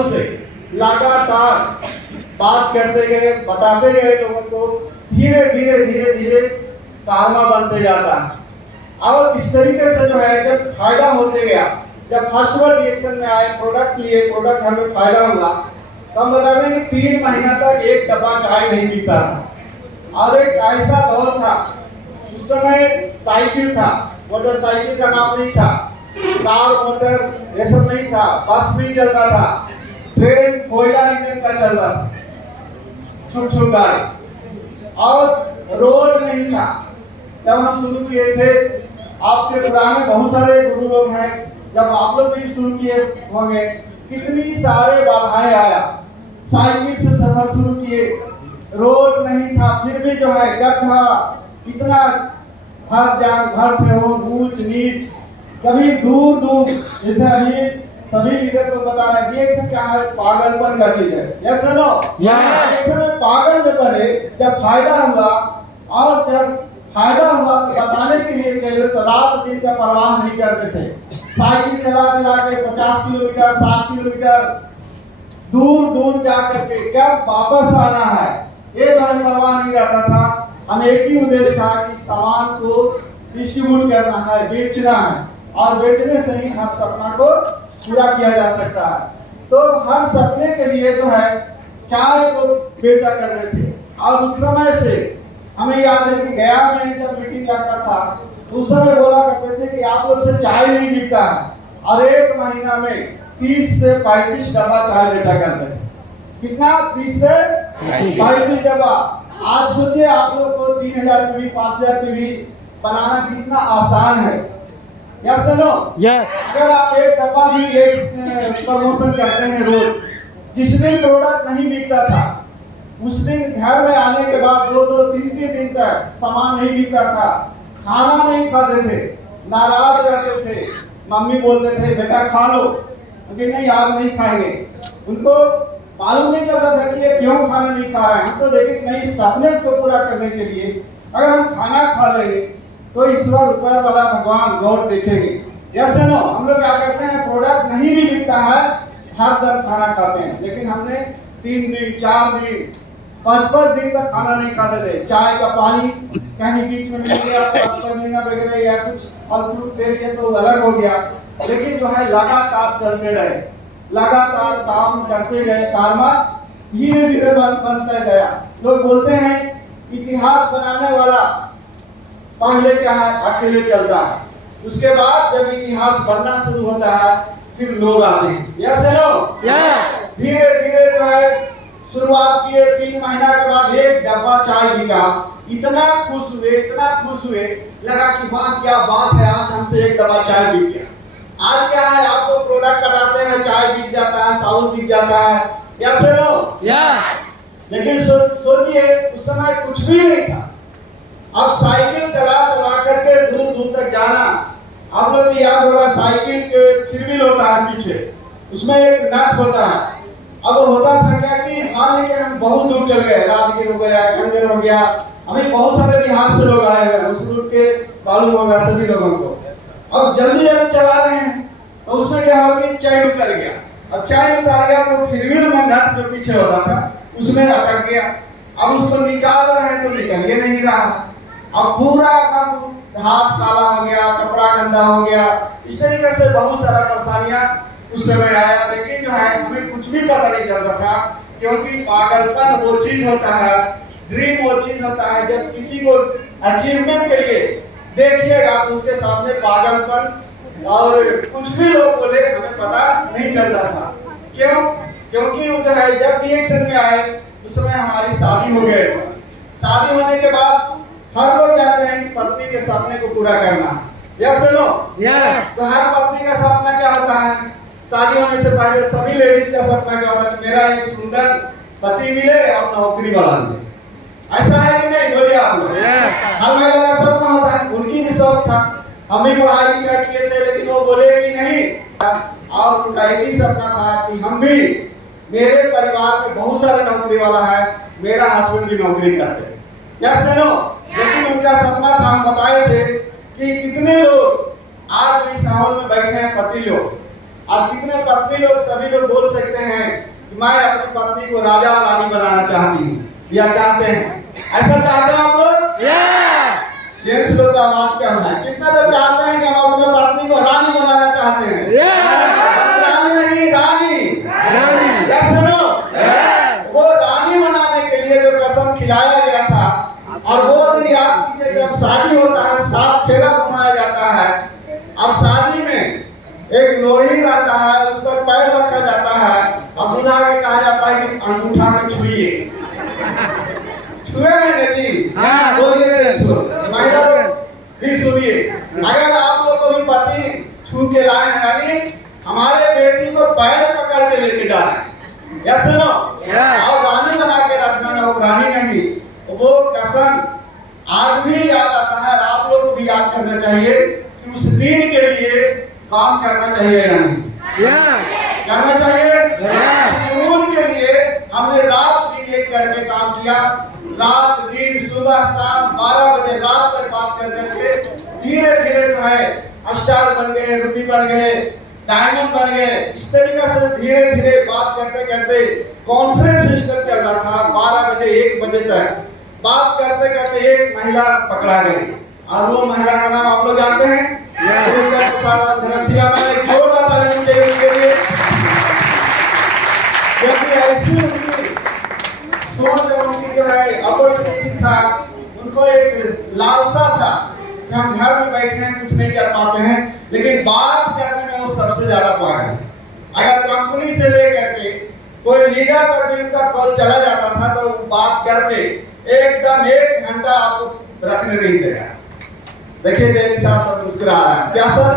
भाव से लगातार बात करते गए, बताते गए लोगों को, धीरे धीरे धीरे धीरे कारवा बनते जाता है। और इस तरीके से जो है जब फायदा होते गया, जब फर्स्ट वर्ड रिएक्शन में आए, प्रोडक्ट लिए, प्रोडक्ट हमें फायदा हुआ, तो हम बता दें कि 3 महीना तक एक डब्बा चाय नहीं पीता था। और एक ऐसा दौर था, उस समय साइकिल था, मोटरसाइकिल का नाम नहीं था, कार मोटर ये सब नहीं था, बस नहीं चलता था, ट्रेन कोयला इंजन का चलता था, छुट छुट गाड़ी, और रोड नहीं था। जब हम शुरू किए थे, आपके पुराने बहुत सारे गुरु लोग हैं, जब आप लोग भी शुरू किए होंगे, कितनी सारे बाधाएं आया, साइकिल से सफर शुरू किए, रोड नहीं था, फिर भी जो है गड्ढा इतना भर थे हो, ऊंच नीच, कभी दूर दूर, जैसे अभी सभी लीडर को बता रहे हैं, रिएक्शन क्या है, पागलपन का चीज है। यस नो रिएक्शन में पागल जब बने, जब फायदा हुआ, और जब फायदा हुआ तो बताने के लिए चाहिए, तो रात दिन का परवाह नहीं करते थे। साइकिल चला चला के 50 किलोमीटर 60 किलोमीटर दूर दूर जा करके कब वापस आना है, ये परवाह नहीं रहता था। हम एक ही उद्देश्य था कि सामान को डिस्ट्रीब्यूट करना है, बेचना है, और बेचने से ही हर सपना को पूरा किया जा सकता है। तो हर सपने के लिए जो है चाय को बेचा करते थे। और उस समय से हमें याद है कि गया में जब मीटिंग लगता था, उस समय बोला करते थे कि आप लोग से चाय नहीं बिकता है, और एक महीना में 30 से 35 डब्बा चाय बेचा करते थे। कितना? 30 से 35 डब्बा। आज सोचिए आप लोग को 3000 पीवी 5000 पीवी बनाना कितना आसान है। Yes no yes. अगर आप एक डब्बा भी एक प्रमोशन करते हैं रोज, जिस दिन प्रोडक्ट नहीं बिकता था, उस दिन घर में आने के बाद 2-2 3-3 दिन तक सामान नहीं बिकता था, खाना नहीं खाते थे, नाराज रहते थे, मम्मी बोलते थे बेटा खा लो, क्योंकि नहीं आज नहीं खाएंगे। उनको मालूम नहीं चलता था कि ये क्यों खाना नहीं खा रहे हैं। हम तो देखे नहीं, सपने को पूरा करने के लिए अगर हम खाना खा लेंगे तो ईश्वर ऊपर वाला भगवान गौर देखेंगे। Yes no. हम लोग क्या करते हैं, प्रोडक्ट नहीं भी बिकता है, हर दिन खाना खाते हैं, लेकिन हमने 3 दिन 4 दिन 5-5 दिन तक खाना नहीं खाते थे। चाय का पानी कहीं बीच में मिल गया, 5 महीना वगैरह या कुछ फल फ्रूट दे दिया तो अलग हो गया, लेकिन जो है लगातार चलते रहे, लगातार काम करते गए, कारवा धीरे धीरे बनता गया। लोग बोलते हैं इतिहास बनाने वाला पहले क्या है, अकेले चलता है, उसके बाद जब इतिहास बनना शुरू होता है फिर लोग आते हैं। Yes no yes. धीरे धीरे जो है शुरुआत किए, 3 महीना के बाद एक डब्बा चाय बिका, इतना खुश हुए, लगा कि वाह क्या बात है, आज हमसे एक डब्बा चाय बिक गया। आज क्या है, आपको प्रोडक्ट कराते हैं, चाय बिक जाता है, साबुन बिक जाता है। Yes no yes. लेकिन सोचिए उस समय कुछ भी नहीं था। अब साइकिल चला करके दूर दूर तक जाना, आप लोग को याद होगा साइकिल के फिर भी होता है पीछे, उसमें एक नट होता है। अब होता था क्या कि मान लीजिए हम बहुत दूर चल गए, राजगीर हो गया, गंजर हो गया, हमें बहुत सारे बिहार से लोग आए हुए हैं, उस रूट के मालूम होगा सभी लोगों को। अब जल्दी चला रहे हैं तो उसमें क्या होगा कि चैन उतर गया। अब चैन उतर गया तो फिर भी नट जो पीछे होता था उसमें अटक गया। अब उसको निकाल रहे हैं तो निकल ही नहीं रहा। अब पूरा हाथ काला हो गया, कपड़ा गंदा हो गया, इस तरीके से बहुत सारा परेशानियां उस समय आया। लेकिन जो है हमें कुछ भी पता नहीं चलता था, क्योंकि पागलपन वो चीज होता है, ड्रीम वो चीज होता है, जब किसी को अचीवमेंट के लिए देखिएगा तो उसके सामने पागलपन और कुछ भी लोग बोले हमें पता नहीं चलता था। क्यों? क्योंकि जो है जब रिएक्शन में आए उस समय हमारी शादी हो गई। शादी होने के बाद हर लोग जानते हैं कि पत्नी के सपने को पूरा करना। Yes no yes. तो हर पत्नी का सपना क्या होता है, शादी होने से पहले सभी लेडीज का सपना क्या होता है, मेरा एक सुंदर पति मिले और नौकरी वाला मिले। ऐसा है कि नहीं, बोलिए आप लोग। हर महिला का सपना होता है, उनकी भी शौक था, हम भी पढ़ाई लिखाई किए थे, लेकिन वो बोले कि नहीं। और उनका एक ही सपना था कि हम भी, मेरे परिवार में बहुत सारे नौकरी वाला है, मेरा हस्बैंड भी नौकरी करते हैं। Yes no. लेकिन उनका सपना था, हम बताए थे कि कितने लोग आज भी इस माहौल में बैठे हैं, पति लोग, आज कितने पत्नी लोग सभी लोग बोल सकते हैं कि मैं अपनी पत्नी को राजा और रानी बनाना चाहती हूँ या चाहते हैं? ऐसा चाहते हैं आप लोग? जेंट्स लोग का आवाज क्या है? कितने लोग चाहते हैं कि हम अपने पत्नी को रानी बनाना चाहते हैं? रानी नहीं, रानी। क्या सुनो? वो रानी बनाने के लिए जो कसम खिलाया गया था, और वो दिन याद कीजिए जब शादी होता है 7 फेरा घुमाया जाता है। अब शादी में एक लोही रहता है, उस पर पैर रखा जाता है और दूल्हा के कहा जाता है कि अंगूठा में छुइए। छुए हैं जी? बोलिए महिला भी सुनिए। अगर आप लोग को भी पति छू के लाए हैं, यानी हमारे बेटी को पैर पकड़ के लेके जा रहे हैं, या सुनो, और रानी बना के रखना, नौकरानी नहीं। वो कसम आज भी याद आता है, आप लोग को भी याद करना चाहिए कि उस दिन के लिए काम करना चाहिए या नहीं? करना चाहिए। सुकून के लिए हमने रात दिन एक करके काम किया, रात दिन सुबह शाम 12 बजे रात तक बात कर करके धीरे धीरे जो है स्टार बन गए, रुपी बन गए, डायमंड बन गए। इस तरीके से धीरे धीरे बात करते करते कॉन्फ्रेंस सिस्टम चल रहा था। 12 बजे 1 बजे तक बात करते करते एक महिला पकड़ा गई, और वो महिला का नाम आप लोग जानते हैं? धर्मशिला में एक जोरदार ताली चाहिए उनके लिए, क्योंकि ऐसी उनकी सोच और उनकी जो है अपॉर्चुनिटी था, उनको एक लालसा था कि हम घर में बैठे हैं, कुछ नहीं कर पाते हैं, लेकिन बात करने में वो सबसे ज्यादा पाए हैं। अगर कंपनी से लेकर के कोई लीडर का भी उनका कॉल चला जाता था तो बात करके एकदम 1 घंटा आपको रखने नहीं देगा। देखिए जैन साहब मुस्कुरा रहा है, क्या सर?